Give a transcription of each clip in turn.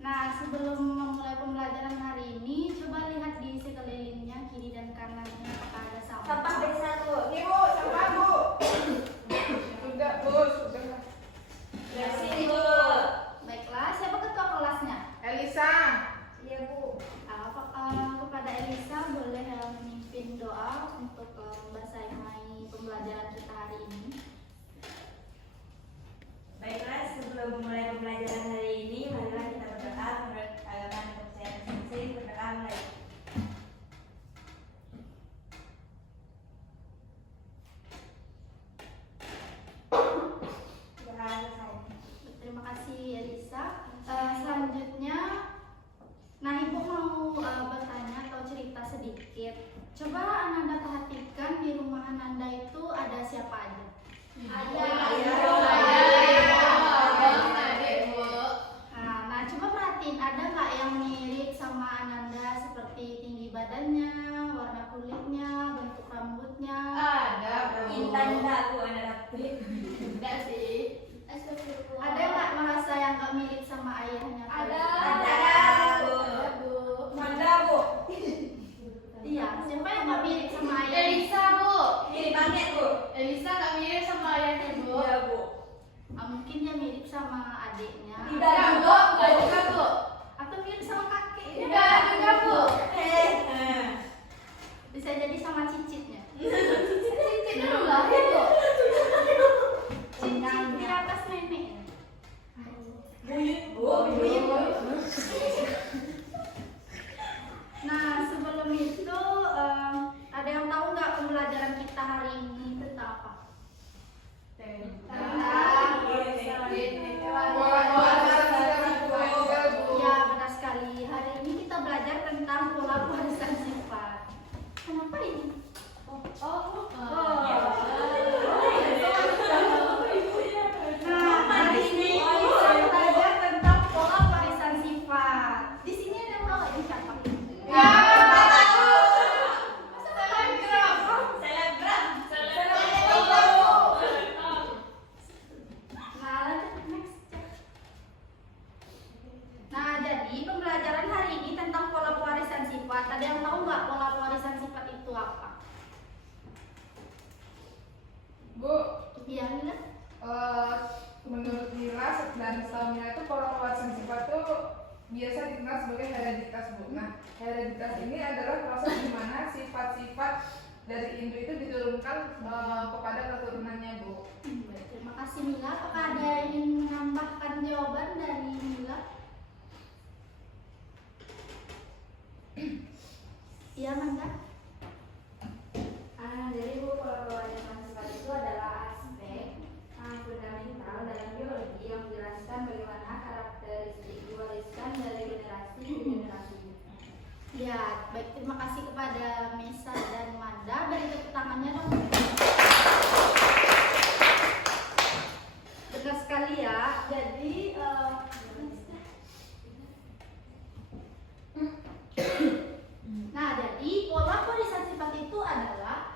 Nah, sebelum memulai pembelajaran hari ini, coba lihat di sekelilingnya, kiri dan kanannya, apakah ada sampah. Sampah B1. Nih Bu, sampah Bu. Sudah Bu, sudah. Bersih Bu. Baiklah, siapa ketua kelasnya? Elisa. Iya Bu. Kepada Elisa boleh memimpin doa untuk membasahi pembelajaran kita hari ini. Baiklah, sebelum memulai pembelajaran hari ini, marilah kita berdoa menurut agama dan kepercayaan masing-masing. Berdoa mulai. Terima kasih Elisa. Selanjutnya, nah Ibu mau bertanya atau cerita sedikit. Coba Ananda perhatikan di rumah Ananda itu ada siapa aja? Nah, coba perhatiin, ada nggak yang mirip sama Ananda seperti tinggi badannya, warna kulitnya, bentuk rambutnya? Ada Bu. Intan enggak Bu, anak rapih. Enggak sih. Ada nggak merasa yang nggak mirip sama ayahnya? Ada Bu. Bu. Manda Bu. Iya, siapa yang nggak mirip sama ayahnya? Elisa Bu. Mirip banget Bu. Elisa nggak mirip sama ayahnya Bu. Iya Bu. Mungkin dia mirip sama adiknya. Tidak Bu, nggak juga Bu. Atau mirip sama kakek. Tidak juga Bu. Bisa jadi sama cicitnya. Cicit dulu lah Bu. Cicit di atas neneknya. Buyut Bu. Nah, sebelum itu ada yang tahu nggak pembelajaran kita hari ini tentang apa? Ya, benar sekali. Hari ini kita belajar tentang pola warisan sifat. Kenapa ini? Nah, hari ini kita belajar tentang pola warisan sifat. Di sini ada yang tahu ini siapa? Nah, lanjut next. Nah, jadi pembelajaran hari ini tentang pola pewarisan sifat. Ada yang tahu nggak pola pewarisan sifat itu apa? Bu, Iya, Mila? menurut Mila dan setahu Mila itu pola pewarisan sifat itu biasa dikenal sebagai hereditas Bu. Nah, hereditas ini adalah proses di mana sifat-sifat dari induk itu diturunkan kepada keturunannya Bu. Baik, terima kasih Mila. Apakah ada yang ingin menambahkan jawaban dari Mila? Iya, Manda? Jadi Bu, pola pewarisan sifat itu adalah aspek fundamental dalam biologi yang menjelaskan bagaimana karakteristik diwariskan dari generasi ke generasi. Ya, baik, terima kasih kepada Mesa dan Manda. Beri tepuk tangannya dong. Benar sekali ya. Jadi nah, jadi pola pewarisan sifat itu adalah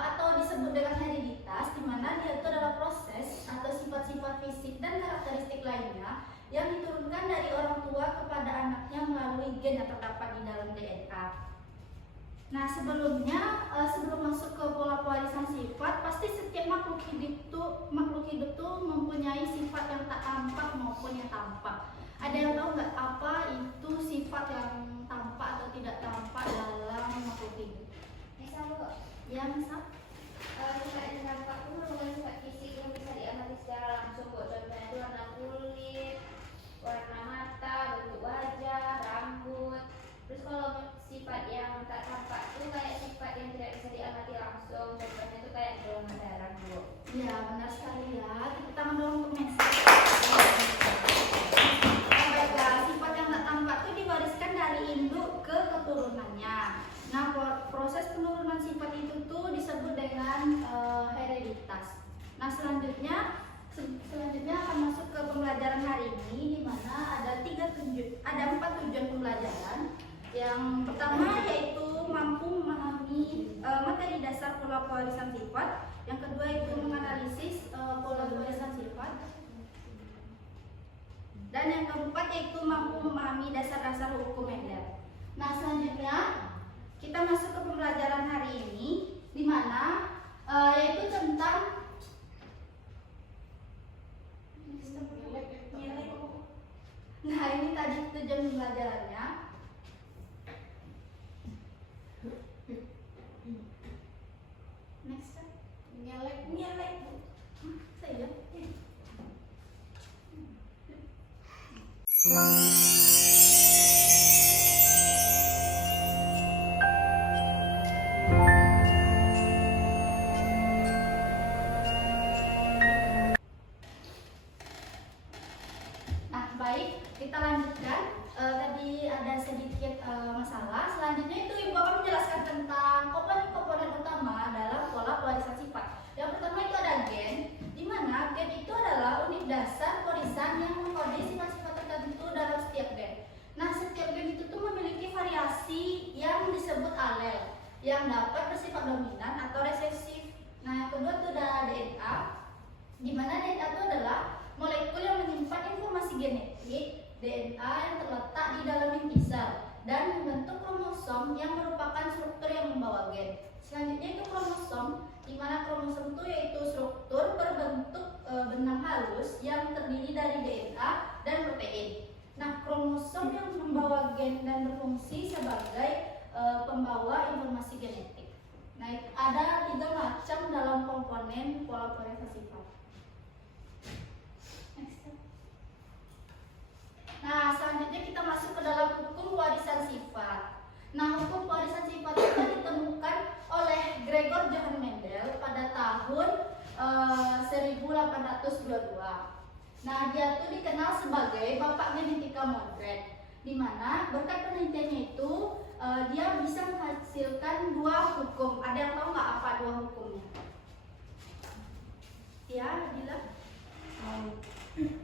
atau disebut dengan hereditas, di mana dia itu adalah proses atau sifat-sifat fisik dan karakteristik lainnya yang diturunkan dari orang tua kepada anaknya melalui gen yang terdapat di dalam DNA. Nah, sebelum masuk ke pola pewarisan sifat, pasti setiap makhluk hidup tuh mempunyai sifat yang tak tampak maupun yang tampak. Ada yang tahu nggak apa itu sifat yang tampak atau tidak tampak dalam makhluk hidup? Bisa Bu. Ya, misal? Sifat yang tampak itu merupakan sifat fisik yang bisa diamati secara langsung Bu. Contohnya itu warna kulit, warna mata, bentuk wajah, rambut. Terus kalau sifat yang tak tampak itu kayak sifat yang tidak bisa diamati langsung. Contohnya itu kayak golongan darah Bu. Ya, benar sekali ya, tepuk tangan dong untuk Messi. Baiklah, sifat yang tak tampak itu diwariskan dari induk ke keturunannya. Nah, proses penurunan sifat itu tuh disebut dengan hereditas. Nah, selanjutnya akan masuk ke pembelajaran hari ini, di mana ada 4 tujuan pembelajaran. Yang pertama yaitu mampu memahami materi dasar pola pewarisan sifat. Yang kedua itu menganalisis pola pewarisan sifat. Dan yang keempat yaitu mampu memahami dasar-dasar hukum Mendel. Nah, selanjutnya kita masuk ke pembelajaran hari ini, di mana yaitu tentang nah, ini tadi tujuan pembelajarannya. Next, nyelek. Saya. Nah, baik, kita lanjutkan. Tadi ada sedikit masalah. Selanjutnya itu Ibu akan menjelaskan tentang komponen-komponen utama dalam pola pewarisan sifat. Yang pertama itu ada gen, di mana gen itu adalah unit dasar warisan yang mengkode sifat-sifat tertentu dalam setiap gen. Nah, setiap gen itu tuh memiliki variasi yang disebut alel, yang dapat bersifat dominan atau resesif. Nah, yang kedua itu ada DNA, di mana DNA itu adalah molekul yang menyimpan informasi genetik DNA yang terletak di dalam intisal dan membentuk kromosom yang merupakan struktur yang membawa gen. Selanjutnya itu kromosom, di mana kromosom itu yaitu struktur berbentuk benang halus yang terdiri dari DNA dan protein. Nah, kromosom yang membawa gen dan berfungsi sebagai pembawa informasi genetik. Nah, ada 3 macam dalam komponen pola pewarisan sifat. Nah, selanjutnya kita masuk ke dalam hukum warisan sifat. Nah, hukum warisan sifat itu ditemukan oleh Gregor Johann Mendel pada tahun 1822. Nah, dia tuh dikenal sebagai bapak genetika modern, di mana berkat penelitiannya itu dia bisa menghasilkan 2 hukum. Ada yang tahu nggak apa 2 hukumnya? Ya, Dila.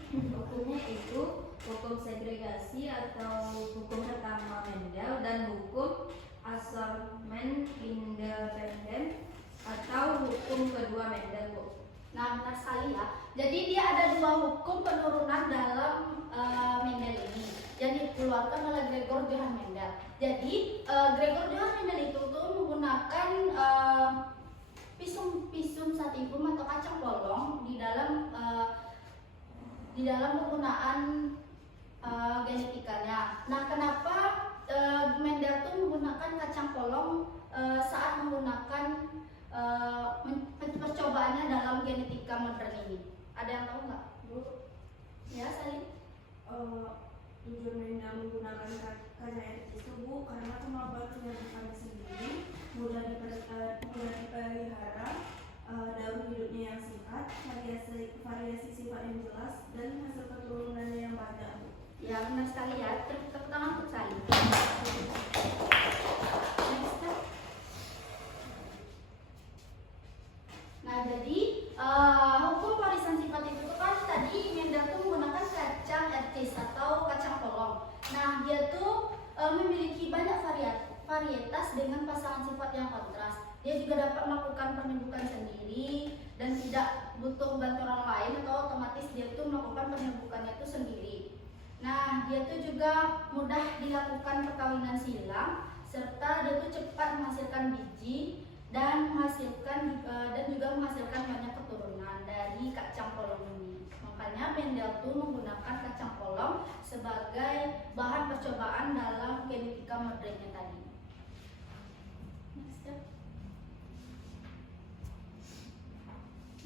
Hukumnya itu hukum segregasi atau hukum pertama Mendel dan hukum assortment independen atau hukum kedua Mendel, Bu. Nah, benar sekali ya. Jadi dia ada 2 hukum penurunan dalam Mendel ini yang dikeluarkan oleh Gregor Johann Mendel. Jadi Gregor Johann Mendel itu tuh menggunakan pisum sativum atau kacang polong di dalam penggunaan genetikanya. Nah, kenapa Mendel tuh menggunakan kacang polong saat menggunakan percobaannya dalam genetika modern ini? Ada yang tahu nggak, Bu? Ya, Salim. Tujuan Mendel menggunakan kacang itu, Bu, karena kemampuan penyerbukannya sendiri mudah dipelihara, daur hidupnya yang singkat, variasi sifat yang jelas, dan hasil keturunannya yang banyak, Bu. Ya, benar sekali ya. Tepuk tangan untuk Salim. Next. Nah, jadi hukum warisan sifat itu kan tadi Mendel tuh menggunakan kacang etis atau kacang polong. Nah, dia tuh memiliki banyak varietas dengan pasangan sifat yang kontras. Dia juga dapat melakukan penyembuhan sendiri dan tidak butuh bantuan orang lain, atau otomatis dia tuh melakukan penyembuhannya itu sendiri. Nah, dia tuh juga mudah dilakukan perkawinan silang, serta dia tuh cepat menghasilkan biji dan juga menghasilkan banyak keturunan dari kacang polong ini. Makanya Mendel tuh menggunakan kacang polong sebagai bahan percobaan dalam genetika modernnya tadi.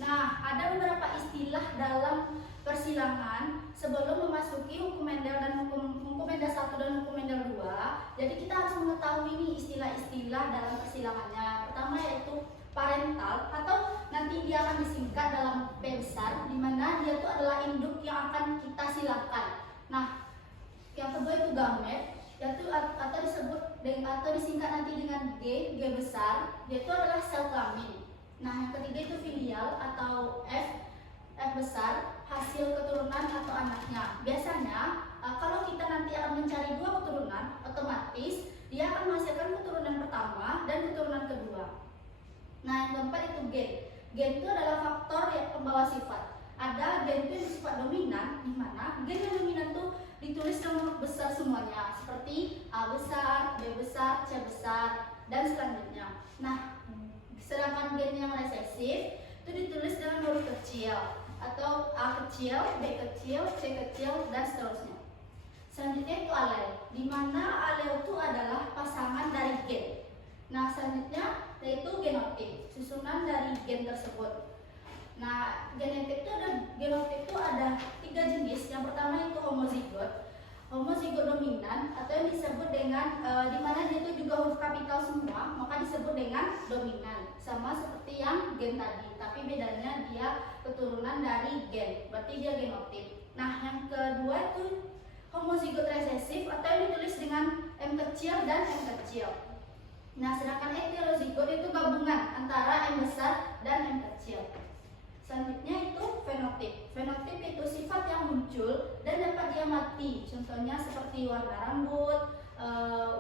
Nah, ada beberapa istilah dalam persilangan sebelum memasuki hukum Mendel dan hukum Mendel 1 dan hukum Mendel 2. Jadi kita harus mengetahui ini istilah-istilah dalam persilangannya. Pertama yaitu parental atau nanti dia akan disingkat dalam P besar, di mana dia itu adalah induk yang akan kita silakan. Nah, yang kedua itu gamet, yaitu atau disebut atau disingkat nanti dengan G besar, dia itu adalah sel kelamin. Nah, yang ketiga itu filial atau F besar, hasil keturunan atau anaknya. Biasanya kalau kita nanti akan mencari dua keturunan, otomatis dia akan menghasilkan keturunan pertama dan keturunan kedua. Nah, yang keempat itu gen. Gen itu adalah faktor yang pembawa sifat. Ada gen itu yang bersifat dominan, di mana gen yang dominan itu ditulis dalam huruf besar semuanya, seperti A besar, B besar, C besar, dan selanjutnya. Nah, sedangkan gen yang resesif itu ditulis dengan huruf kecil atau A kecil, B kecil, C kecil, dan seterusnya. Selanjutnya itu alel, di mana alel itu adalah pasangan dari gen. Nah, selanjutnya yaitu genotip, susunan dari gen tersebut. Nah, genotip itu ada 3 jenis. Yang pertama itu homozigot dominan atau yang disebut dengan di mana dia itu juga huruf kapital semua, maka disebut dengan dominan. Sama seperti yang gen tadi, tapi bedanya dia keturunan dari gen, berarti dia genotip. Nah, yang kedua itu homozigot resesif atau yang ditulis dengan M kecil dan M kecil. Nah, sedangkan heterozigot itu gabungan antara M besar dan M kecil. Selanjutnya itu fenotip. Fenotip itu sifat yang muncul dan dapat diamati. Contohnya seperti warna rambut,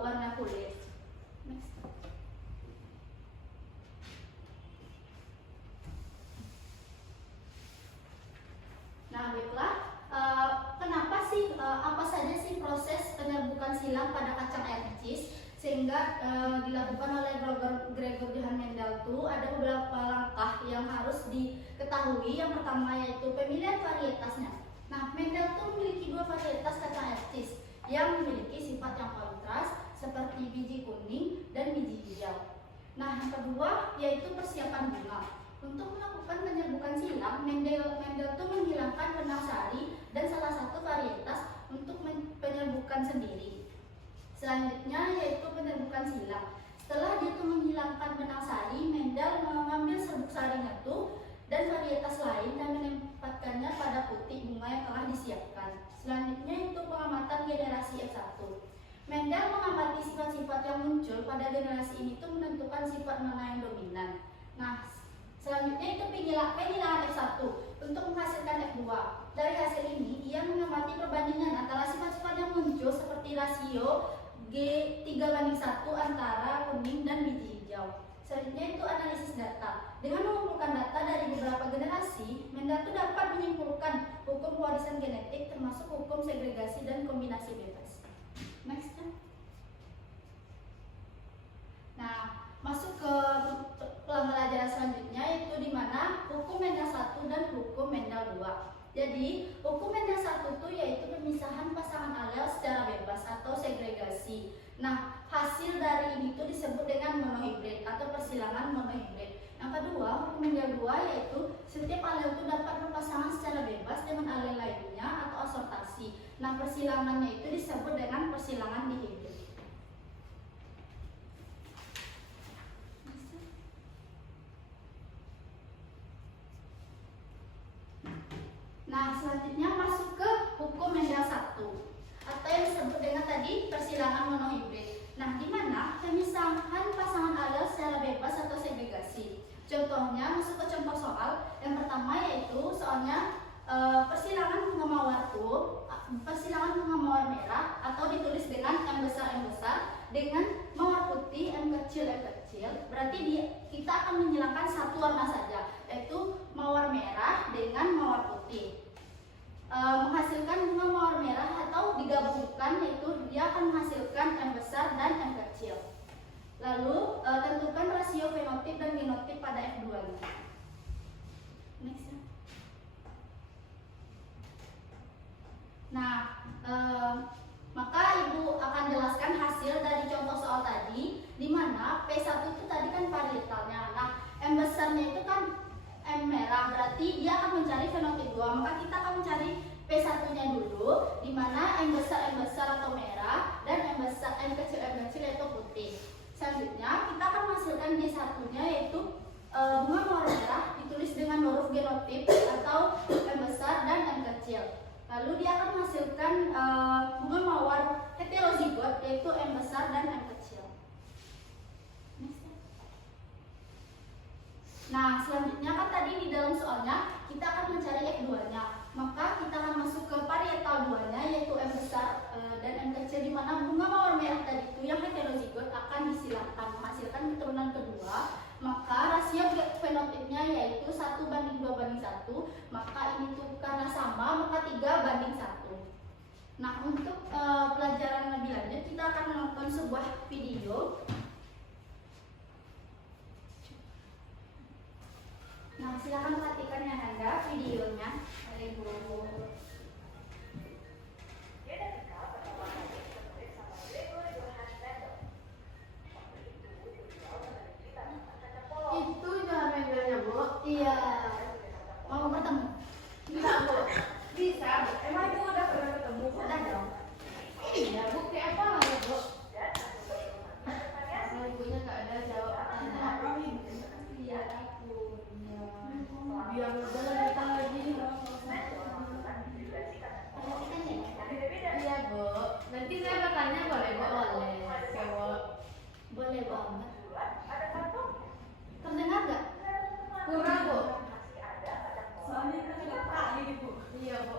warna kulit. Next. Nah, baiklah. Kenapa sih, apa saja sih proses penyerbukan silang pada kacang air cheese sehingga dilakukan oleh Gregor Johann Mendel itu ada beberapa langkah yang harus diketahui. Yang pertama yaitu pemilihan varietasnya. Nah, Mendel itu memiliki 2 varietas kacang air cheese yang memiliki sifat yang kontras seperti biji kuning dan biji hijau. Nah, yang kedua yaitu persiapan bunga. Untuk melakukan penyerbukan silang, Mendel itu menghilangkan benang sari dan salah satu varietas untuk penyerbukan sendiri. Selanjutnya yaitu penyerbukan silang. Setelah dia menghilangkan benang sari, Mendel mengambil serbuk sarinya itu dan varietas lain dan menempatkannya pada putik bunga yang telah disiapkan. Selanjutnya itu pengamatan generasi F1. Mendel mengamati sifat-sifat yang muncul pada generasi ini itu menentukan sifat mana yang dominan. Nah, selanjutnya itu penilangan F1 untuk menghasilkan F2. Dari hasil ini, ia mengamati perbandingan antara sifat-sifat yang muncul seperti rasio G3:1 antara kuning dan biji hijau. Selanjutnya itu analisis data. Dengan mengumpulkan data dari beberapa generasi, Mendel itu dapat menyimpulkan hukum pewarisan genetik termasuk hukum segregasi dan kombinasi bebas. Next. Nah, masuk ke pembelajaran selanjutnya yaitu di mana hukum Mendel 1 dan hukum Mendel 2. Jadi, hukum Mendel 1 itu yaitu pemisahan pasangan alel secara bebas atau segregasi. Nah, hasil dari ini itu disebut dengan monohibrid atau persilangan monohibrid. Yang kedua, hukum Mendel 2 yaitu setiap alel itu dapat berpasangan secara bebas dengan alel lainnya atau asortasi. Nah, persilangannya itu disebut dengan persilangan dihibrid. Nah, selanjutnya masuk ke hukum Mendel 1 atau yang disebut dengan tadi persilangan monohibrid. Nah, di mana pemisahan pasangan alel secara bebas atau segregasi. Contohnya masuk ke contoh soal. Yang pertama yaitu soalnya persilangan bunga mawar persilangan bunga mawar merah atau ditulis dengan M besar dengan mawar putih M kecil. Berarti kita akan menghilangkan satu warna saja, yaitu mawar merah dengan mawar putih. Menghasilkan bunga mawar merah atau digabungkan, yaitu dia akan menghasilkan M besar dan M kecil. Lalu tentukan rasio fenotip dan genotip pada F2-nya. Next. Nah, maka Ibu akan jelaskan hasil dari contoh soal tadi, di mana P1 itu tadi kan varietalnya. Nah, M besarnya itu kan M merah, berarti dia akan mencari fenotip 2. Maka kita akan mencari P1-nya dulu, di mana M besar atau merah dan M kecil yaitu putih. Selanjutnya kita akan menghasilkan G1-nya yaitu bunga mawar merah ditulis dengan huruf genotip atau M besar dan M kecil. Lalu dia akan menghasilkan bunga mawar heterozigot yaitu M besar dan M kecil. Nah, selanjutnya kan tadi di dalam soalnya kita akan mencari F2-nya. Maka kita akan masuk ke parietal 2-nya yaitu M besar dan M kecil, di mana bunga mawar merah tadi itu yang heterozigot akan disilangkan menghasilkan keturunan kedua. Maka rasio fenotipnya yaitu 1:2:1. Maka ini tuh karena sama maka 3:1. Nah, untuk pelajaran lebih lanjut kita akan menonton sebuah video. Nah, silakan perhatikan yang ada videonya. Ibu. Itu Johan Mendelnya, Bu. Iya. Mau bertemu? Bisa, Bu. Bisa. Emang ibu udah pernah ketemu? Udah dong. Iya, bukti apa lagi, Bu? Kalau ibunya nggak ada jawab pertanyaan. Iya, aku. Iya. Biar udah kita lagi. Perhatikan ya. Iya, Bu. Nanti saya bertanya boleh, Bu? Boleh. Cewek. Boleh banget. Terdengar nggak? Kurang, Bu. Soalnya kan ada tali Bu. Iya, Bu.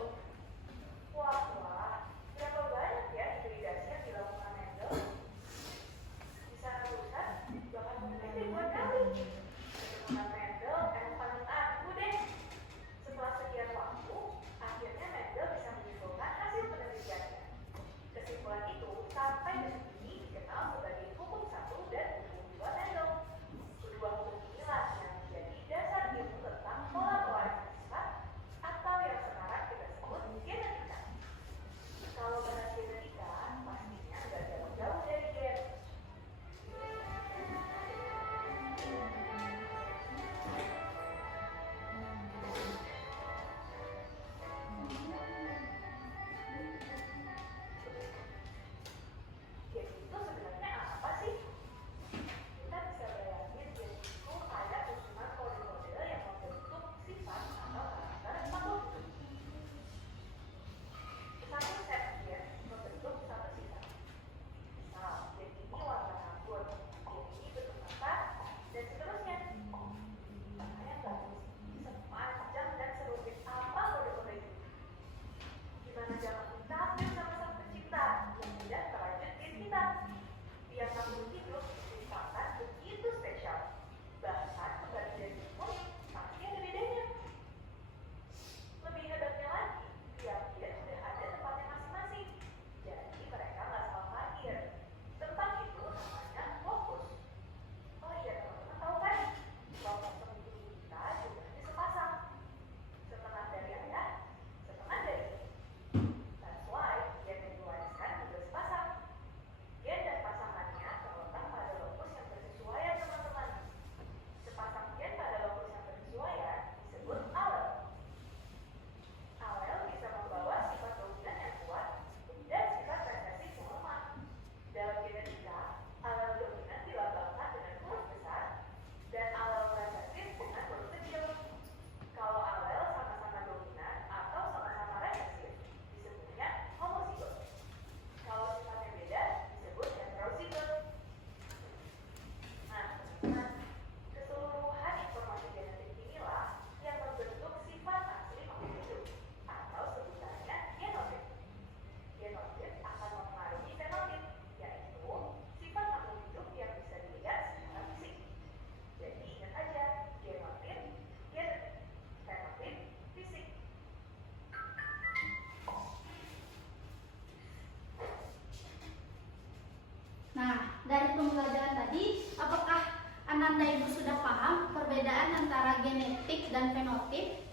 Nah, dari pembelajaran tadi, apakah Ananda Ibu sudah paham perbedaan antara genetik dan fenotip?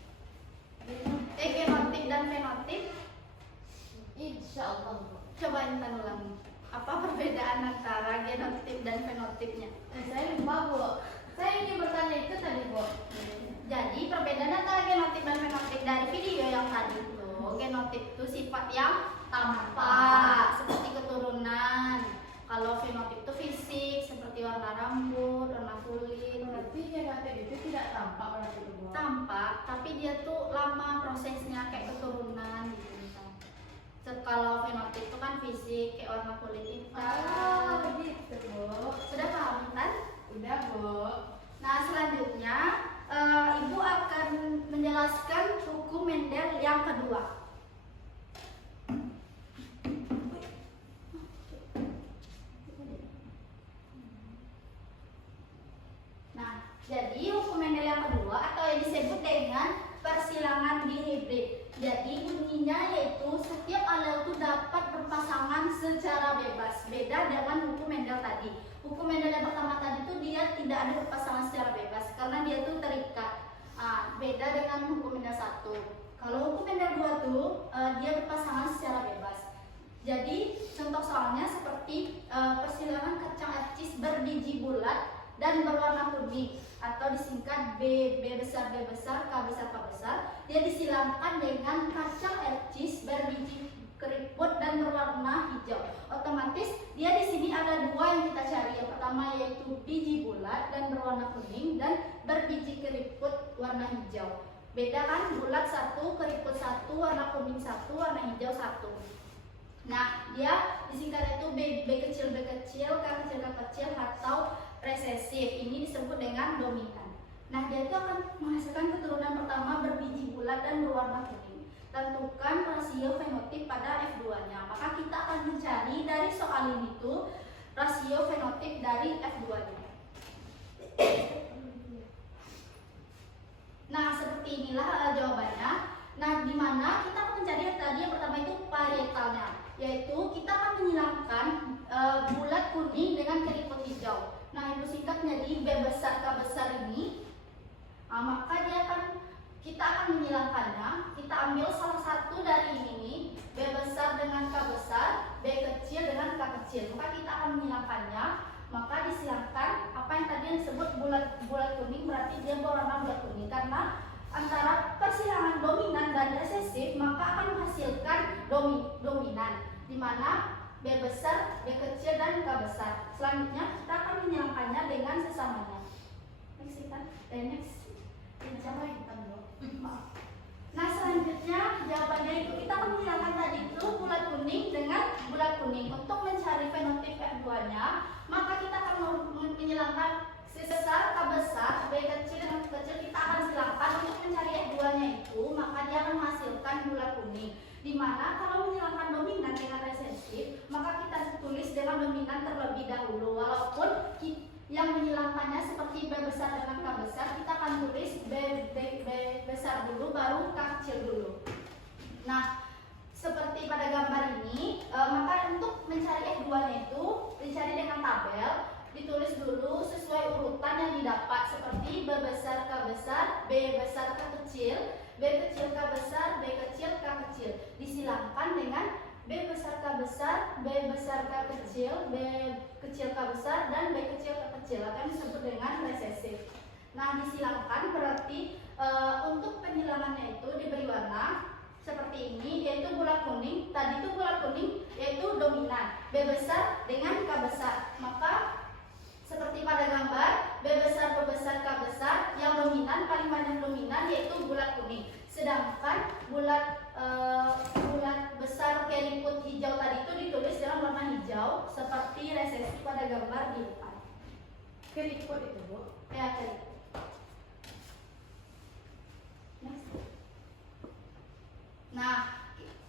Genotip dan fenotip? Insya Allah, Bu. Coba Intan ulangi. Apa perbedaan antara genotip dan fenotipnya? Saya lupa, Bu. Saya ingin bertanya itu tadi, Bu. Jadi perbedaan antara genotip dan fenotip dari video yang tadi itu, genotip itu sifat yang tampak seperti keturunan. Kalau fenotip itu fisik seperti warna rambut, warna kulit. Berarti fenotip itu tidak tampak berarti itu, Bu? Tampak, tapi dia tuh lama prosesnya kayak keturunan gitu misal. Kalau fenotip itu kan fisik kayak warna kulit hitam. Begitu, Bu. Sudah paham kan? Udah, Bu. Nah selanjutnya Ibu akan menjelaskan hukum Mendel yang kedua. Nah, jadi hukum Mendel yang kedua atau yang disebut dengan persilangan dihibrid. Jadi bunyinya yaitu setiap alel itu dapat berpasangan secara bebas. Beda dengan hukum Mendel tadi. Hukum Mendel yang pertama tadi itu dia tidak ada berpasangan secara bebas karena dia tuh terikat. Beda dengan hukum Mendel 1. Kalau hukum Mendel 2 tuh dia berpasangan secara bebas. Jadi contoh soalnya seperti persilangan kacang ercis berbiji bulat dan berwarna kuning atau disingkat B besar, K besar. Dia disilangkan dengan kacang ercis berbiji keriput dan berwarna hijau. Otomatis dia di sini ada dua yang kita cari. Yang pertama yaitu biji bulat dan berwarna kuning dan berbiji keriput warna hijau. Beda kan, bulat 1, keriput 1, warna kuning 1, warna hijau 1. Nah, dia disingkat itu B kecil, K kecil atau resesif. Ini disebut dengan dominan. Nah, dia itu akan menghasilkan keturunan pertama berbiji bulat dan berwarna kuning. Tentukan rasio fenotip pada F2-nya. Maka kita akan mencari dari soal ini tuh rasio fenotip dari F2-nya. Nah, seperti inilah jawabannya. Nah, di mana kita akan mencari tadi yang pertama itu parietalnya, yaitu kita akan menyilangkan bulat kuning dengan keriput hijau. Nah, Ibu singkat menjadi B besar K besar ini. Maka kita akan menyilangkannya. Kita ambil salah satu dari ini, B besar dengan K besar, B kecil dengan K kecil. Maka kita akan menyilangkannya. Maka disilangkan apa yang tadi disebut bulat kuning, berarti dia berwarna bulat kuning karena antara persilangan dominan dan resesif maka akan menghasilkan dominan, di mana B besar, B kecil dan K besar. Selanjutnya kita akan menyilangkannya dengan sesamanya. Next. Nah, selanjutnya jawabannya itu kita akan menyilangkan tadi itu bulat kuning dengan bulat kuning. Untuk mencari fenotip F2-nya, maka kita akan menyilangkan C besar, K besar, B kecil dengan K kecil kita akan silangkan untuk mencari F2-nya itu, maka dia akan menghasilkan bulat kuning. Dimana kalau menyilangkan dominan dengan resesif, maka kita tulis dengan dominan terlebih dahulu. Walaupun yang menyilangkannya seperti B besar dengan K besar, kita akan tulis B besar dulu baru K kecil dulu. Nah, seperti pada gambar ini, maka untuk mencari F2-nya itu dicari dengan tabel, ditulis dulu sesuai urutan yang didapat seperti B besar K besar, B besar K kecil, B kecil K besar, B kecil K kecil. Disilangkan dengan B besar K besar, B besar K kecil, B kecil K besar, dan B kecil K kecil akan disebut dengan resesif. Nah, disilangkan berarti untuk penyilangannya itu diberi warna seperti ini, yaitu bulat kuning. Tadi itu bulat kuning yaitu dominan, B besar dengan K besar. Maka seperti pada gambar, B besar K besar, yang dominan paling banyak dominan yaitu bulat kuning. Sedangkan bulat besar keriput hijau tadi itu ditulis dengan warna hijau seperti resesi pada gambar di depan. Keriput itu, Bu. Ya, keriput. Next. Nah,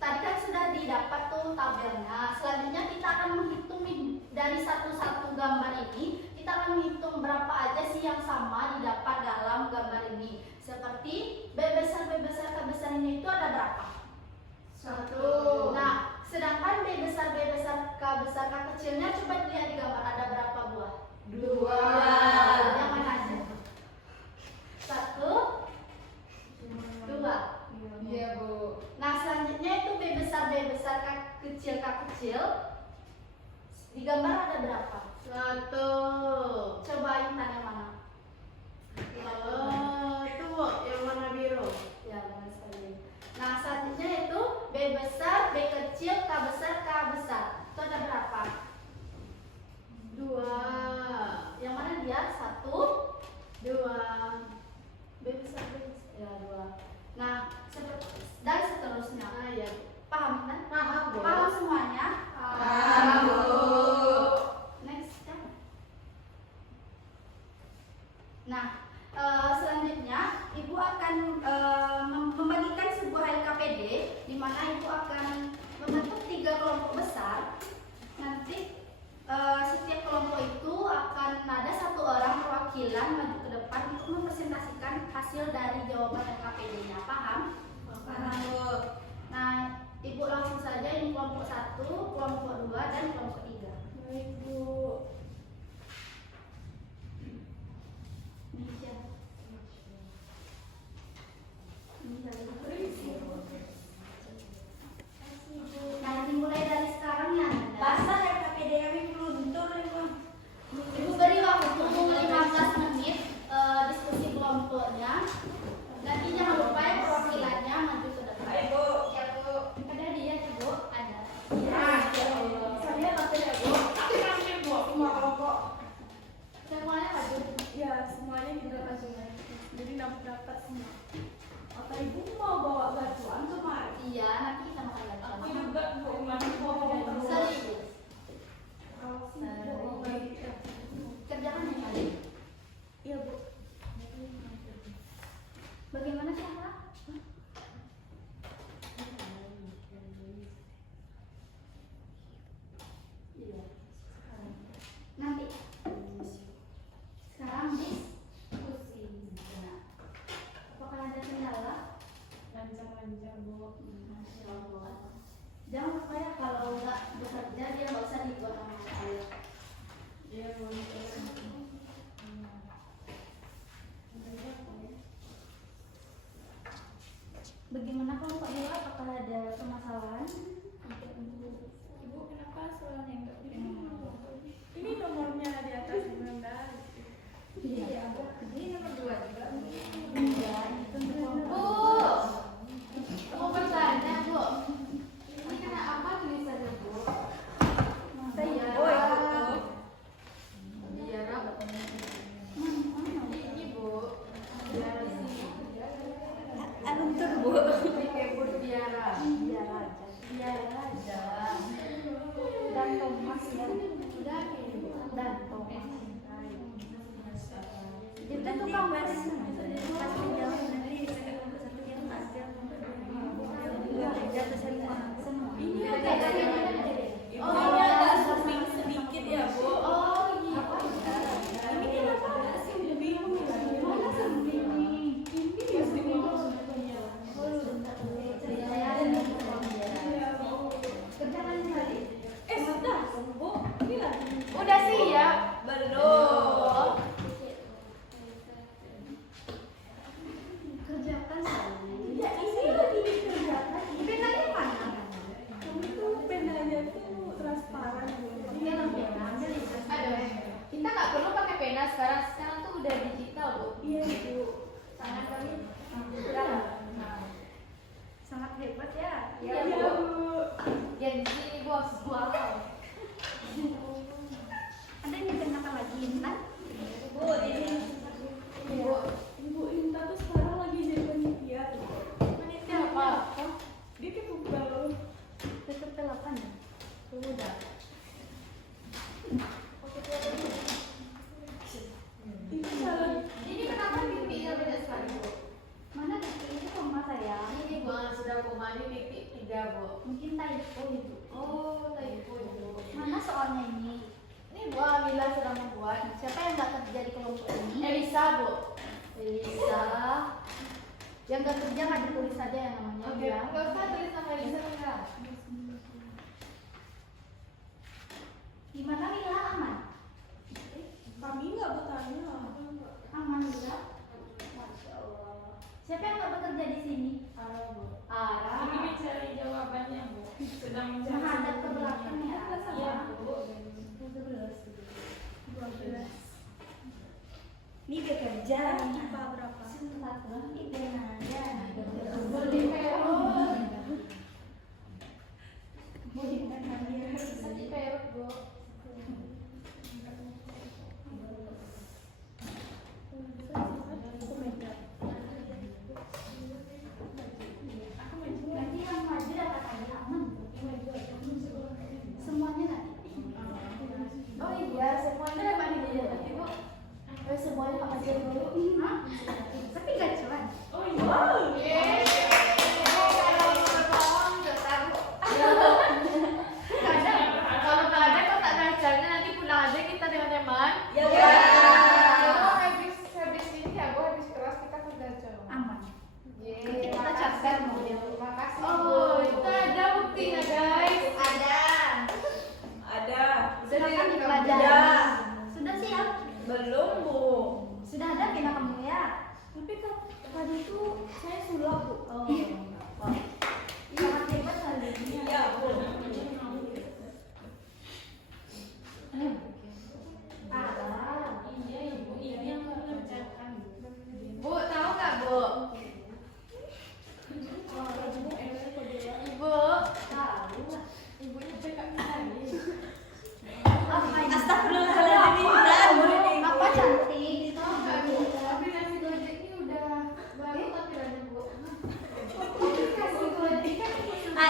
tadi kan sudah didapat tuh tabelnya. Selanjutnya kita akan menghitung dari satu-satu gambar ini. Kita akan menghitung berapa aja sih yang sama didapat dalam gambar ini. Seperti B besar K besar ini itu ada berapa? 1. Nah, sedangkan B besar K besar K kecilnya coba dilihat di gambar ada berapa buah? 2. Yang mana aja? 1, 2. Iya, Bu. Nah, selanjutnya itu B besar K kecil. Di gambar ada berapa? 1. Coba Intan yang mana? Itu, Bu, yang warna biru. Ya, benar sekali. Nah, selanjutnya itu B besar, B kecil, K besar. Itu ada berapa? dia 1, 2, B besar ya 2. Nah, dan seterusnya. Ya. Paham kan? Paham, Bu. Paham semuanya? Paham, Bu. Next kan? Nah, selanjutnya Ibu akan membagikan sebuah LKPD di mana Ibu akan membentuk 3 kelompok besar. Nanti setiap kelompok itu akan ada 1 orang perwakilan maju ke depan untuk mempresentasikan hasil dari jawaban LKPD-nya. Paham? Paham, Bu. Nah, Ibu langsung saja ini kelompok 1, kelompok 2, dan kelompok 3. Baik, Bu. Bisa. Nah, dimulai dari sekarang ya. Nanda. Basah ya KPD kami peluntur Ibu. Ibu beri waktu 15 menit diskusi kelompoknya. Nanti jangan lupa ya perwakilannya maju ke depan. Ayo, Bu. Ya, Bu. Ada dia ya, Bu? Ada. Saya pakai ya Bu. Tapi kami, Bu, semua kelompok. Semuanya maju. Ya, semuanya kita masukin. Jadi dapat semua. Atau Ibu mau bawa bantuan kemarin? Iya, nanti kita makan lagi. Aku juga, Bu, mau Serius. Kalau sih Ibu mau bagi. Kerjakan yang kali. Iya, Bu. Bagaimana cara? Iya. Nanti. Sekarang diskusi. Nah, apakah ada kendala? Lancar-lancar Bu. Jangan lupa ya kalau nggak bekerja dia nggak usah dibuat sama saya. Iya Bu. Bagaimana kelompok 2? Apakah ada permasalahan? Ibu kenapa soalnya enggak ini nomornya di atas Bunda. Iya. Ini nomor 2 juga. Iya, ini tentu kelompok. Bu, mau bertanya Bu. Ini kena apa tulisannya Bu? Saya. Oh, ikut, Bu. Biara. Ini Bu. Biara sih. Alun Bu. Kayak Bu biara. Biar aja. Biar aja. Dan Thomas ya. Udah ini Bu. Dan Thomas. Itu tukang baris. Pasti jawab nanti kelompok 1 yang hasil. Jatuh semua. Ini Ada ada Oh, ini agak samping sedikit ya, Bu. Oh, gitu. Ini kenapa agak sih bingung ya? Mana samping ini? Ini ya bingung sebetulnya. Saya ada nih Iya, Bu. kerjaan kali. Sudah, Bu. Ini lagi. Udah siap. Belum. Kerjakan saya. Ya, ini lagi dikerjakan. Penanya mana? Kamu tuh penanya tuh transparan, Bu. Ini dalam pena, ambil itu. Aduh. Kita nggak perlu pakai pena sekarang. Sekarang tuh udah digital Bu. Iya, Bu. Tangan kami. Sangat hebat ya. Iya Iya, Bu. Bu. Gen Z bos. Wow. Ada yang dikenakan lagi Intan? Bu, ini. Ibu, Ibu Inta tuh sekarang lagi jadi panitia tuh. Panitia apa? Dia kayak tunggal. Tutup ke 8 ya? Udah. Ini salah. Ini kenapa pipinya beda sekali Bu? Mana titik itu koma saya? Ini Bu sudah koma di titik 3 Bu. Mungkin typo itu. Oh, typo Bu. Mana soalnya ini? Ini Bu Amila sedang membuat. Siapa yang nggak kerja di kelompok ini? Elisa Bu. Elisa. Yang nggak kerja nggak ditulis saja yang namanya. Oke, ya. nggak usah tulis nama Elisa enggak. Gimana Mila aman? Kami nggak bertanya. Aman Mila? Masya Allah. Siapa yang nggak bekerja di sini? Halo Bu. Ara. Ini mencari jawabannya Bu. Sedang mencari. Menghadap ke belakang ya. Iya Bu. 12. Ini bekerja. IPA berapa? Satu lagi aja. Boleh merah. Tadi merah Bu.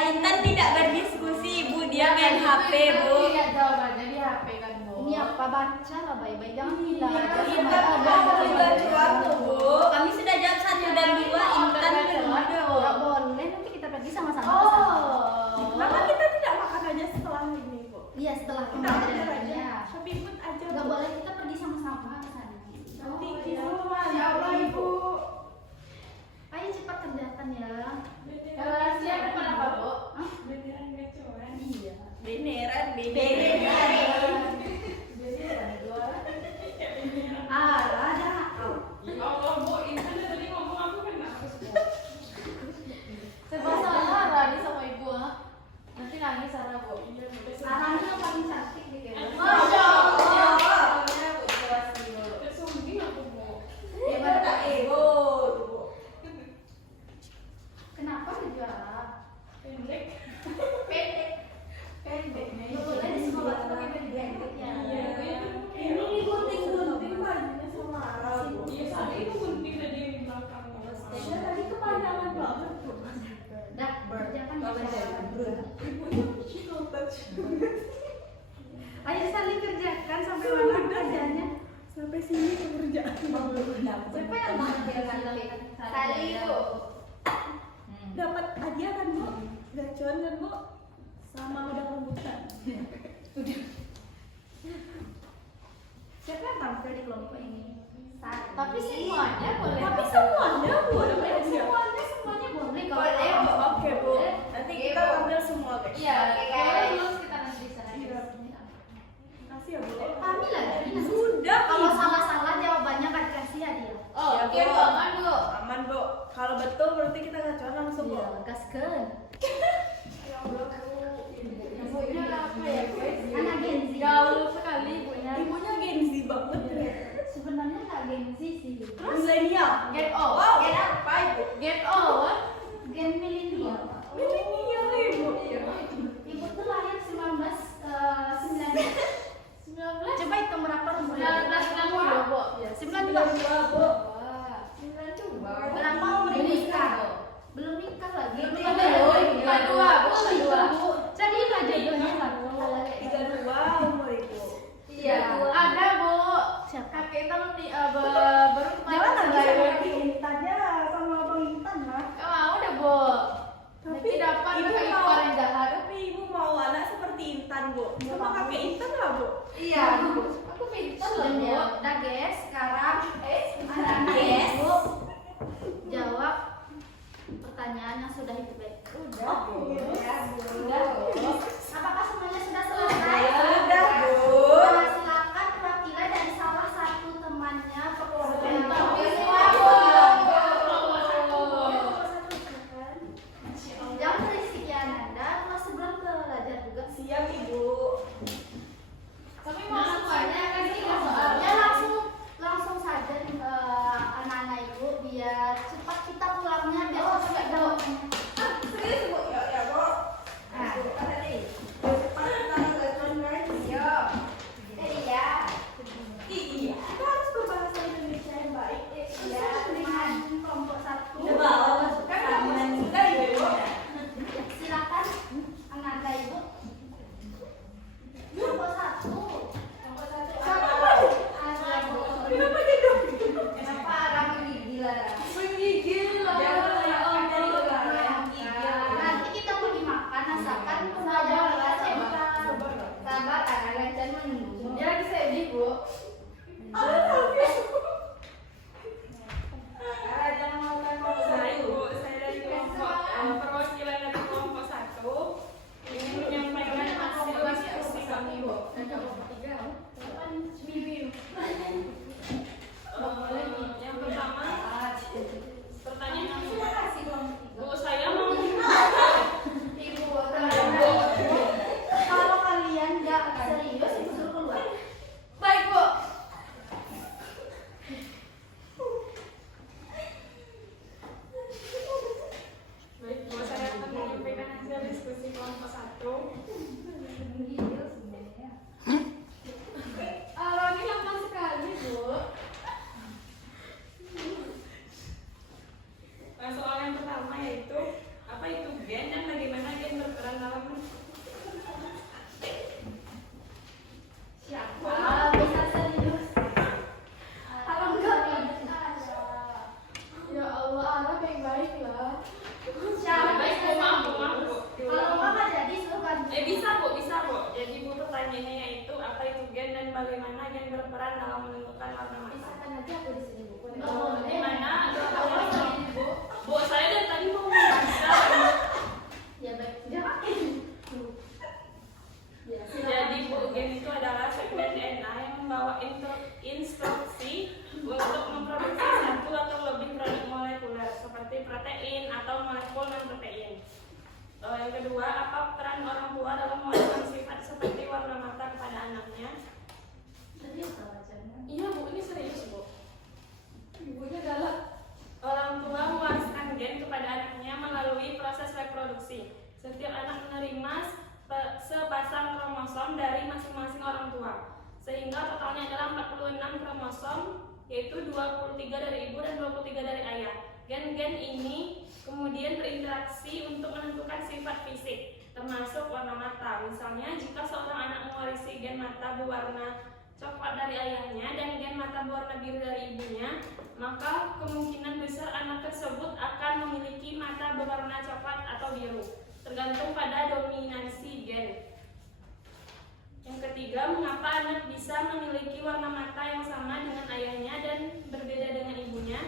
Intan tidak berdiskusi, Bu. Dia main HP, Bu. Lihat jawabannya di HP kan, Bu. Ini apa, baca lah baik-baik, jangan bilang aja Intan sama udah abang. bagi waktu, Bu. Kami sudah jawab 1 dan 2, Intan belum. Nggak boleh, nanti kita pergi sama-sama ke sana. Oh, kenapa kita tidak makan aja setelah ini, Bu? Iya, setelah Kita order aja, pembelajarannya. tapi ikut aja, Nggak Bu. boleh, kita pergi sama-sama ke sana. Nanti Ya kita Allah Ibu. Ayo cepat kerjakan ya. Rahasia depan apa, Bu? Hah? Beneran gacoan. Iya. Beneran. Ah, jangan. Ya Allah Bu, Intan tadi ngomong aku kan harus Bu. Serba salah Rani sama Ibu, ah. Nanti nangis Sarah, Bu. Sarahnya yang paling cantik di kelas. Masya Allah. Kesungguh aku Bu. Kenapa juara? Pendek. Nggak boleh di sekolah tuh pakai baju pendek ya. ini gunting bajunya sama Ara, Bu. Iya, saat itu gunting tadi di belakang. Saya tadi kepanjangan banget, Bu. Dah, kerjakan Ayo saling kerjakan sampai mana kerjanya? Sampai sini pekerjaan. Siapa yang mau kerjakan? Sali, Bu. Dapat hadiah kan, Bu? Gacuan kan, Bu? Sama udah rambutan. Siapa yang tampil di kelompok ini? Tapi semuanya boleh. Tapi semuanya, Bu, dapat hadiah. Semuanya boleh kalau Boleh, Bu. Oke, Bu. Nanti kita tampil semua, guys. Iya, Oke, guys. boleh lulus kita nanti di sana. Kasih ya, Bu. Kami lagi. Sudah, Kalau Ibu. salah-salah jawabannya akan dikasih hadiah. Oh, Ya, oke, Bu. Bu. Aman, Bu. Aman, Bu. Kalau betul berarti kita gacuan langsung, Bu. Iya, gaskeun. Ya Allah, Bu. Ibunya apa ya, guys? Anak Gen Z. Gaul sekali ibunya. Ibunya Gen Z banget ya. Sebenarnya nggak Gen Z sih. Milenial. Get off. Wow, apa itu? Get off. Gen milenial. Milenial, Ibu. Ibu tuh lahir 1990. Coba hitung berapa umurnya? 1960, Bu. Ya, 92. Bu. Berapa umur ibu sekarang? Belum nikah lagi. Belum nikah lagi. Kedua, Bu, kedua. Jadi lah jodohnya lah. 32 umur Ibu. Iya. Ada, Bu. Siapa? Kakek kita baru Jangan kemarin lagi lahir. lagi Intan ya sama Abang Intan lah. Gak mau deh, Bu. Nanti dapat Ibu kakak mau- ipar yang jahat. Tapi Ibu mau anak seperti Intan, Bu. Sama kakek Intan lah, Bu. Iya. Aku pintar loh, Bu. Udah guys, sekarang anak-anak Yes. ibu jawab pertanyaan yang sudah ibu baik. Udah, Bu. Apakah semuanya sudah selesai? Udah, Bu. Nah, silakan perwakilan dari salah satu temannya Jangan berisik ya Nanda, kelas sebelum belajar juga. Siap, Ibu. Tapi mau semuanya kan sih soal. Ya langsung saja anak-anak ibu biar cepat kita pulangnya biar cepat jawabannya. Serius, Bu? Ya, Bu. nanti aku di sini Bu. Di mana? Bu, saya dari tadi mau membaca. Ya baik, jangan. Ya, Jadi Bu, gen itu adalah segmen DNA yang membawa instruksi untuk memproduksi satu atau lebih produk molekuler seperti protein atau molekul non protein. Yang kedua, apa peran orang tua dalam mewujudkan sifat seperti warna mata kepada anaknya? serius lah bacanya. Iya Bu, ini serius Bu. Ibunya galak. Orang tua mewariskan gen kepada anaknya melalui proses reproduksi. Setiap anak menerima sepasang kromosom dari masing-masing orang tua, sehingga totalnya adalah 46 kromosom, yaitu 23 dari ibu dan 23 dari ayah. Gen-gen ini kemudian berinteraksi untuk menentukan sifat fisik, termasuk warna mata. Misalnya, jika seorang anak mewarisi gen mata berwarna coklat dari ayahnya dan gen mata berwarna biru dari ibunya, maka kemungkinan besar anak tersebut akan memiliki mata berwarna coklat atau biru, tergantung pada dominansi gen. Yang ketiga, mengapa anak bisa memiliki warna mata yang sama dengan ayahnya dan berbeda dengan ibunya?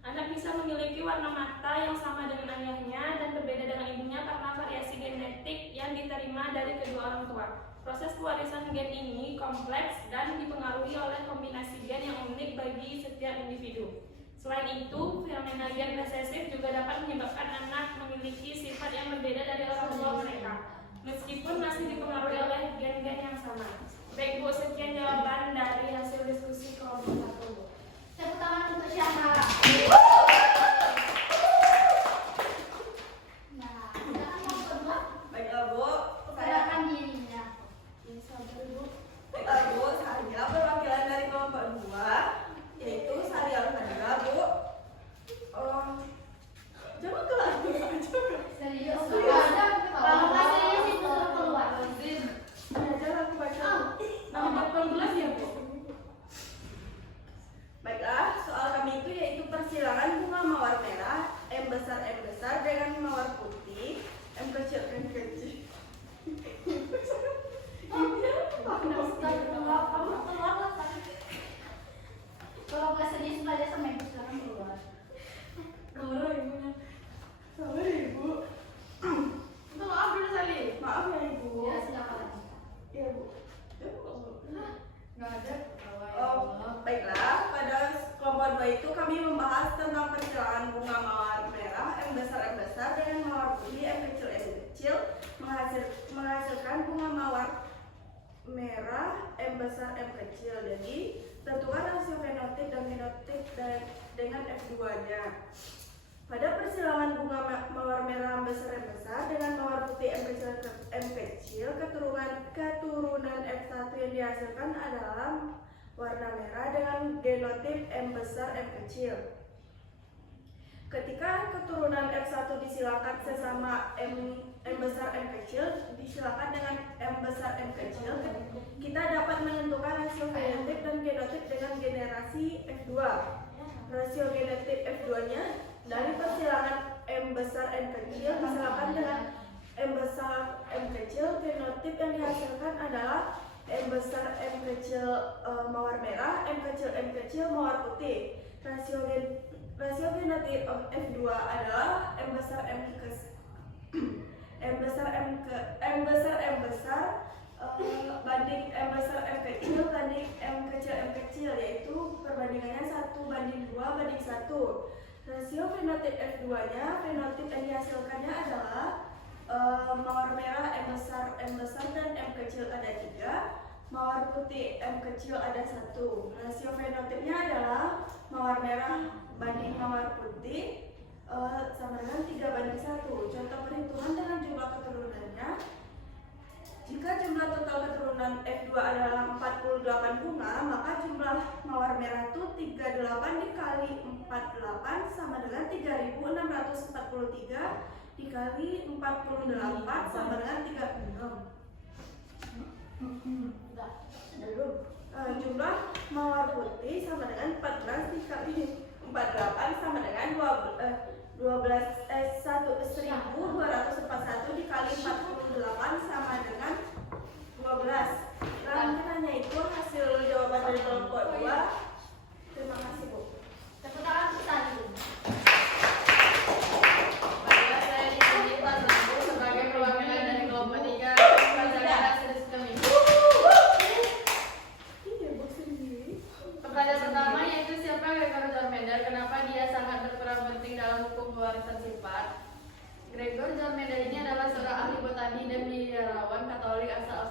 Anak bisa memiliki warna mata yang sama dengan ayahnya dan berbeda dengan ibunya karena variasi genetik yang diterima dari kedua orang tua. Proses pewarisan gen ini kompleks dan dipengaruhi oleh kombinasi gen yang unik bagi setiap individu. Selain itu, fenomena gen resesif juga dapat menyebabkan anak memiliki sifat yang berbeda dari orang tua mereka, meskipun masih dipengaruhi oleh gen-gen yang sama. Baik Bu, sekian jawaban dari hasil diskusi kelompok 1 Bu. Tepuk tangan untuk Syahra. Nah, silakan yang kedua, Baiklah Bu, perkenalkan dirinya. baiklah Bu, saya perwakilan dari kelompok 2, yaitu Sari Alfadila Bu. Coba keluar dulu aja. Serius, kalau nggak serius itu suruh keluar. Belajar aku baca. Nomor 18 ya Bu. Baiklah, soal kami itu yaitu persilangan bunga mawar merah M besar dengan mawar putih M kecil. Kamu keluar lah tadi. Kalau nggak serius belajar sama ibu sekarang keluar. Keluar ibunya. Sabar Ibu. Itu maaf dulu Sali. Maaf ya Ibu. Ya silakan. Iya Bu. Nggak ada. Baiklah, pada kelompok 2 itu kami membahas tentang persilangan bunga mawar merah M besar dengan mawar putih M kecil menghasilkan bunga mawar merah M besar M kecil. Jadi tentukan rasio fenotip dan genotip dengan F2-nya. Pada persilangan bunga mawar merah M besar dengan mawar putih M kecil, keturunan F1 yang dihasilkan adalah warna merah dengan genotip M besar M kecil. Ketika keturunan F1 disilakan sesama M besar M kecil disilakan dengan M besar M kecil, kita dapat menentukan rasio genotip dan genotip dengan generasi F2. Rasio genotip F2-nya dari persilangan M besar M kecil disilakan dengan M besar M kecil, genotip yang dihasilkan adalah M besar M kecil mawar merah, M kecil mawar putih. Rasio genotip F2 adalah M besar M besar banding M besar M kecil banding M kecil, yaitu perbandingannya 1:2:1. Rasio fenotip F2-nya, fenotip yang dihasilkannya adalah mawar merah M besar dan M kecil ada 3, mawar putih M kecil ada 1. Rasio fenotipnya adalah mawar merah banding mawar putih sama dengan 3:1. Contoh perhitungan dengan jumlah keturunannya. Jika jumlah total keturunan F2 adalah 48 bunga, maka jumlah mawar merah itu 38 dikali 48 sama dengan 3643 dikali 48 sama dengan 36. Jumlah mawar putih sama dengan 14 dikali 48 sama dengan 1241 dikali 48 sama dengan 12. Lanjutannya itu hasil jawaban dari kelompok 2. Terima kasih.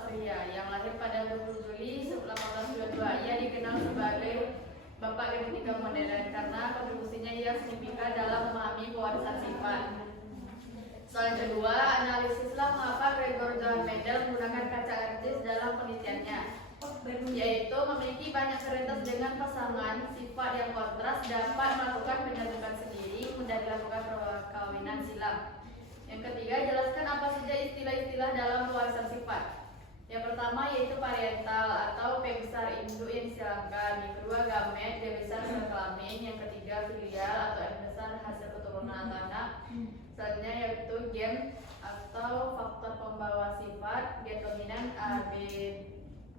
Pria yang lahir pada 20 Juli 1822. Ia dikenal sebagai Bapak Genetika Modern karena kontribusinya yang signifikan dalam memahami pewarisan sifat. Soal kedua, analisislah mengapa Gregor Johann Mendel menggunakan kaca artis dalam penelitiannya, yaitu memiliki banyak varietas dengan pasangan sifat yang kontras dapat melakukan penyatuan sendiri mudah dilakukan perkawinan silang. Yang ketiga, jelaskan apa saja istilah-istilah dalam pewarisan sifat. Yang pertama yaitu parietal atau P besar induk yang disilangkan. Yang kedua gamet, D besar sel kelamin. Yang ketiga filial atau F besar hasil keturunan atau anak. Selanjutnya yaitu gen atau faktor pembawa sifat. Gen dominan A, B,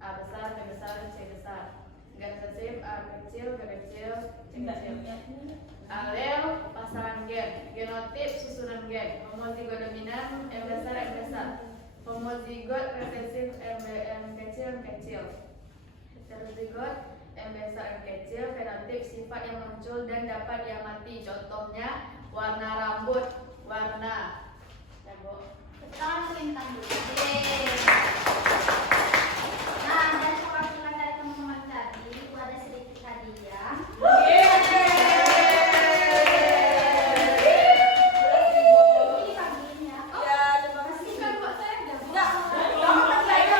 A besar, B besar, C besar. Gen resesif A kecil, B kecil, C kecil. Alel pasangan gen. Genotip susunan gen. Homozigot dominan M besar, M besar. Homozigot resesif M kecil, M kecil. Heterozigot M besar, M kecil. Fenotip sifat yang muncul dan dapat diamati. Contohnya warna rambut, warna Tangan melintang dulu. Nah, dari perwakilan dari teman-teman tadi, itu ada sedikit hadiah. Ini bagiin ya. Ya, terima kasih. Kan buat saya enggak. Kamu kan saya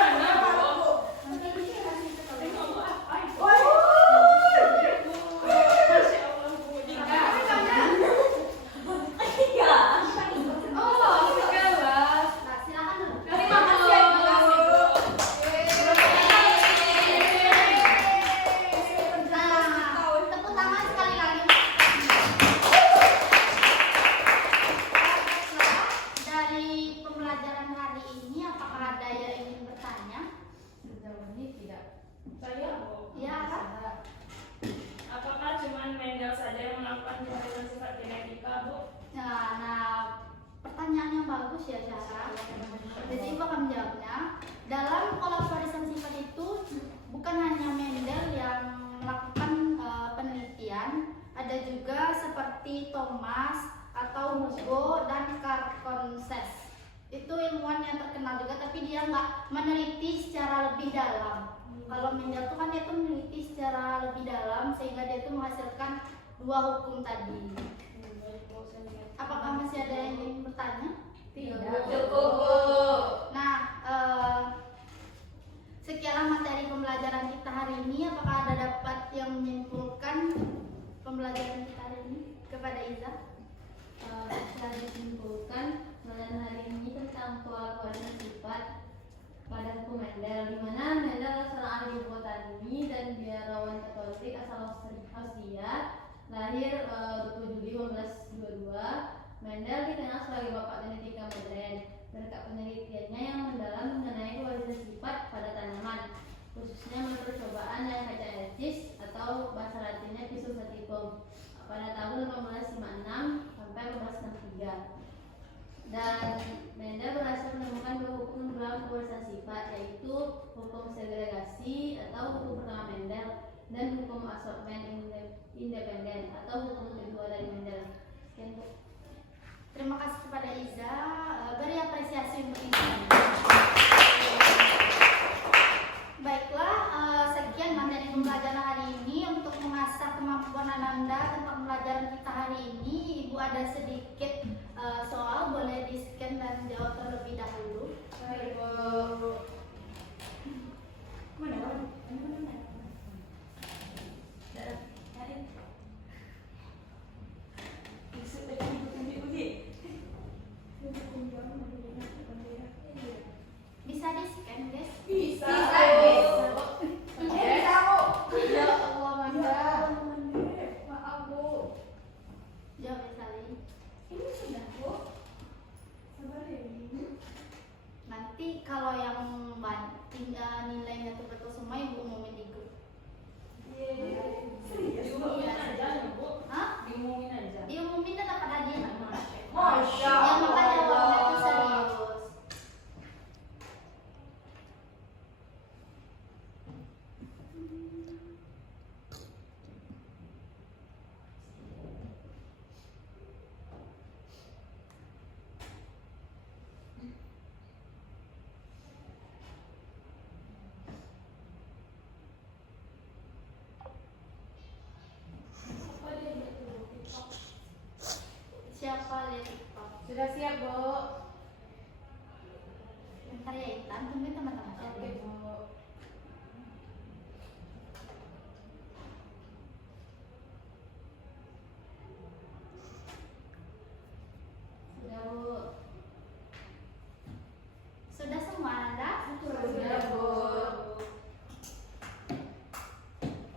Bu. Nanti ini kasih ke kalian. Masya Allah Bu. Nah, silakan dulu. Terima kasih Bu. Nah, tepuk tangan sekali lagi. Dari pembelajaran hari ini, apakah ada yang ingin bertanya? sejauh ini tidak. Saya Bu. Ya, apa? Apakah cuma Mendel saja yang melakukan pewarisan sifat genetika Bu? Nah, pertanyaan yang bagus ya, Sarah. Jadi Ibu akan menjawabnya. Dalam kolom warisan sifat itu bukan hanya Mendel yang melakukan penelitian, ada juga seperti Thomas atau Hugo dan Carl Conses. Itu ilmuwan yang terkenal juga, tapi dia nggak meneliti secara lebih dalam. Kalau Mendel tuh kan dia tuh meneliti secara lebih dalam sehingga dia tuh menghasilkan dua hukum tadi. Apakah masih ada yang ingin bertanya? Tidak. Cukup Bu. Nah, sekianlah materi pembelajaran kita hari ini. Apakah ada dapat yang menyimpulkan pembelajaran kita hari ini kepada Iza? Bisa disimpulkan pembelajaran hari ini tentang pola pewarisan sifat pada hukum Mendel, di mana Mendel adalah seorang ahli botani dan biarawan Katolik asal Austria, lahir 20 Juli 1922. Mendel dikenal sebagai bapak genetika modern berkat penelitiannya yang mendalam mengenai pewarisan sifat pada tanaman, khususnya metode percobaan dengan kaca Elcis atau bahasa latinnya Pisum sativum pada tahun 1856 sampai 1863. Dan Mendel berhasil menemukan dua hukum dalam pewarisan sifat, yaitu hukum segregasi atau hukum pertama Mendel dan hukum asortmen independen atau hukum kedua dari Mendel. Sekian Bu. Terima kasih kepada Iza. Beri apresiasi untuk Iza. Baiklah, sekian materi pembelajaran hari ini. Untuk mengasah kemampuan Ananda tentang pembelajaran kita hari ini, Ibu ada sedikit soal, boleh di-scan dan jawab terlebih dahulu. Baik Bu. Bisa di-scan, guys? Bisa. Ya Allah, Manda. Maaf Bu. Jawab sekali. Ini sudah Bu. Sabar ya Bu. Nanti kalau yang nilainya tuh betul semua, Ibu umumin di grup. Serius Bu. Diumumin aja Bu. Hah? Diumumin aja. Diumumin dan dapat hadiah. Masya Ya makanya jawabnya itu Allah. serius. Sudah siap, Bu? Bentar ya Intan, tungguin teman-teman. Oke, Bu. Sudah Bu. Sudah semua Nanda? Sudah, Bu.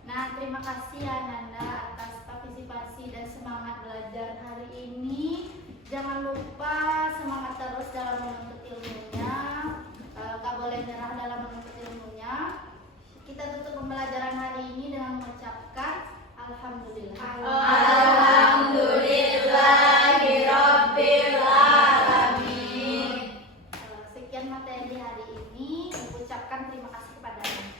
Nah, terima kasih ya Nanda atas partisipasi dan semangat belajar hari ini. Jangan lupa semangat terus dalam menuntut ilmunya. Gak boleh nyerah dalam menuntut ilmunya. Kita tutup pembelajaran hari ini dengan mengucapkan Alhamdulillah. Alhamdulillahirabbil alamin. Sekian materi hari ini. Ucapkan terima kasih kepadanya.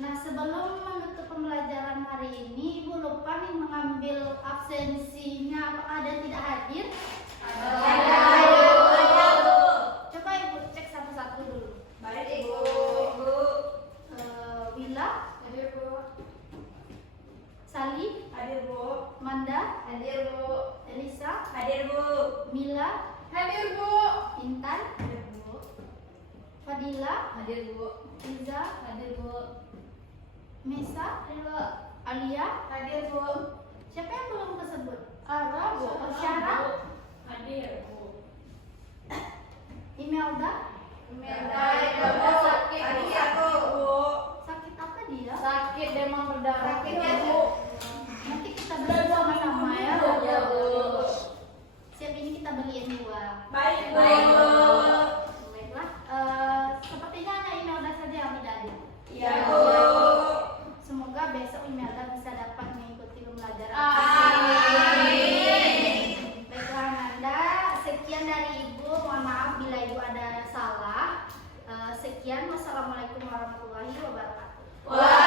Nah, sebelum menutup pembelajaran hari ini, Ibu lupa nih mengambil absensinya. Apakah ada yang tidak hadir? Ada. Coba Ibu cek satu-satu dulu. Baik Ibu. Wila, Hadir, Bu. Sali, Hadir Bu. Manda, Hadir, Bu. Elisa, Hadir Bu. Mila, Hadir, Bu. Intan, Hadir Bu. Fadila, Hadir, Bu. Riza, Hadir, Bu. Mesa, Alia. Hadir, Bu. Siapa yang belum tersebut? Ara, Bu. Syara, Hadir, Bu. Imelda. Imelda, Bu. Sakit, Bu. Hadir aku Bu. Sakit apa dia? Sakit, demam berdarah. Sakit ya Bu. Nanti kita beli sama-sama ya. Ya, Bu. Siap ini kita beliin dua. Baik Bu. Baiklah. Sepertinya hanya Imelda saja yang tidak hadir. Iya Bu. Semoga besok Imelda bisa dapat mengikuti pembelajaran. Amin. Baiklah Nanda, sekian dari Ibu. Mohon maaf bila Ibu ada salah. Sekian, wassalamualaikum warahmatullahi wabarakatuh. Waalaikumsalam.